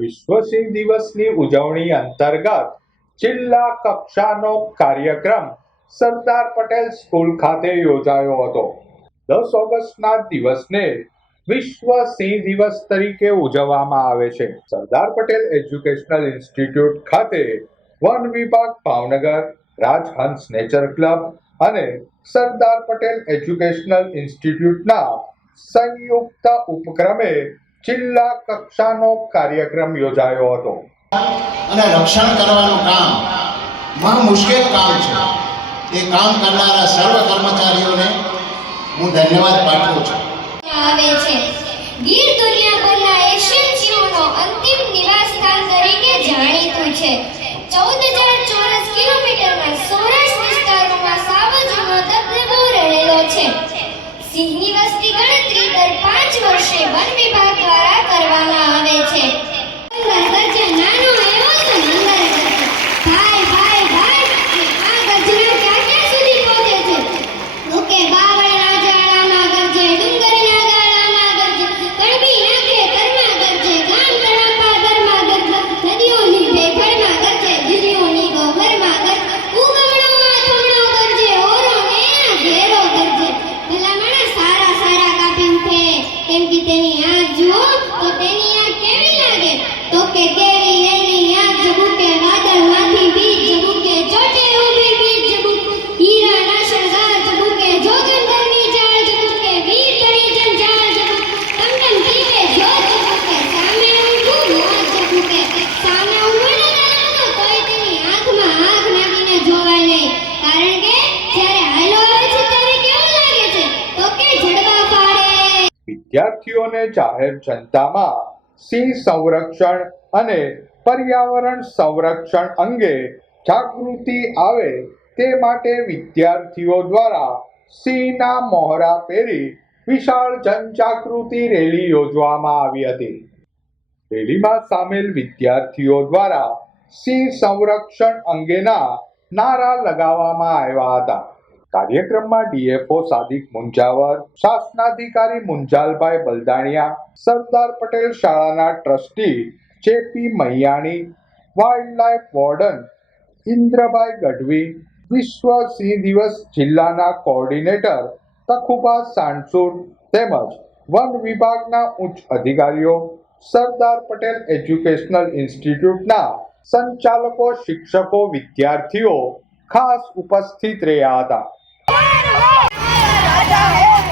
વિશ્વ સિંહ દિવસની ઉજવણી અંતર્ગત જિલ્લા કક્ષાનો કાર્યક્રમ સરદાર પટેલ સ્કૂલ ખાતે યોજાયો હતો. દસ ઓગસ્ટના દિવસને વિશ્વ સિંહ દિવસ તરીકે ઉજવવામાં આવે છે. સરદાર પટેલ એજ્યુકેશનલ ઇન્સ્ટિટ્યૂટ ખાતે વન વિભાગ ભાવનગર, રાજહંસ નેચર ક્લબ અને સરદાર પટેલ એજ્યુકેશનલ ઇન્સ્ટિટ્યૂટના સંયુક્ત ઉપક્રમે જિલ્લા કક્ષાનો કાર્યક્રમ યોજાયો હતો. અને રક્ષણ કરવાનું કામ મહા મુશ્કેલ કામ છે. એ કામ કરનારા સર્વ કર્મચારીઓને હું ધન્યવાદ પાઠવું છું. આવે છે. ગીર દુનિયાભરના એશિયન જીવોનો અંતિમ નિવાસ સ્થાન તરીકે જાણીતું વિદ્યાર્થીઓને જાહેર જનતામાં સિંહ સંરક્ષણ અને પર્યાવરણ સંરક્ષણ અંગે જાગૃતિ આવે તે માટે વિદ્યાર્થીઓ દ્વારા સિંહના મોહરા પહેરી વિશાળ જનજાગૃતિ રેલી યોજવામાં આવી હતી. રેલીમાં સામેલ વિદ્યાર્થીઓ દ્વારા સિંહ સંરક્ષણ અંગેના નારા લગાવવામાં આવ્યા હતા. કાર્યક્રમમાં ડીએફઓ સાદિક મુંજાવર, શાસનાધિકારી મુંજાલભાઈ બલદાણિયા, સરદાર પટેલ શાળાના trustee JP Maiyani, wildlife warden Indrabhai Gadhvi, વિશ્વ સિંહ દિવસ જિલ્લાના કોઓર્ડિનેટર તખુબા સાણસુર તેમજ વન વિભાગના ઉચ્ચ અધિકારીઓ, સરદાર પટેલ એજ્યુકેશનલ ઇન્સ્ટિટ્યૂટના સંચાલકો, શિક્ષકો, વિદ્યાર્થીઓ ખાસ ઉપસ્થિત રહ્યા હતા. Cada